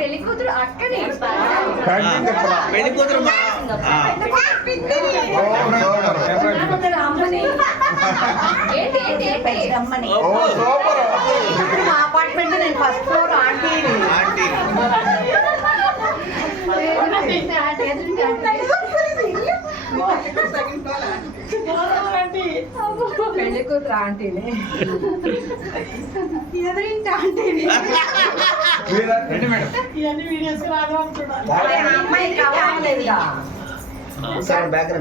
పెళ్లి కూతురు అక్కని పెళ్లి కూతురు మా అపార్ట్మెంట్ నేను ఫస్ట్ ఫ్లోర్ ఆంటీ పెళ్లి కూతురు ఆంటీనే ఎదురింటి ఆంటీని అమ్మాయి కావాలేదుగా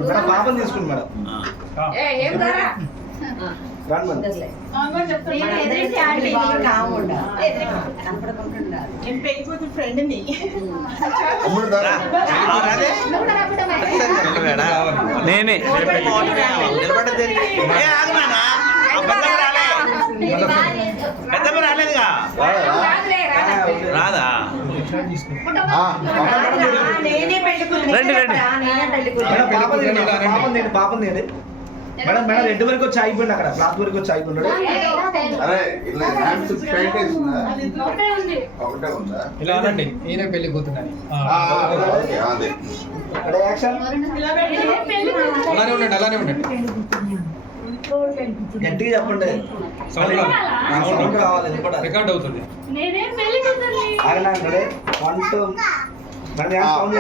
మేడం పాపం తీసుకోండి మేడం ఏం ధర ఎదురింటి ఆంటీ నేను పెళ్లి కూతురు ఫ్రెండ్ని నేనే పెద్దమ్మ రాలేదుగా రాదా నేనే పెళ్లి కూతురు నేనే పెళ్లి కూతురు పాపం తేండి మేడం మేడం రెడ్ వరకు వచ్చి ఆగిపోయింది అక్కడ క్లాత్ వరకు వచ్చి ఆగిపోయినాడు ఇలా అనండి ఈయన పెళ్లి కూతున్నది అలానే ఉండండి అలానే ఉండండి గట్టిగా చెప్పండి సౌండ్ రావాలి రికార్డ్ అవుతుంది ఆగండి 1 2 సౌండ్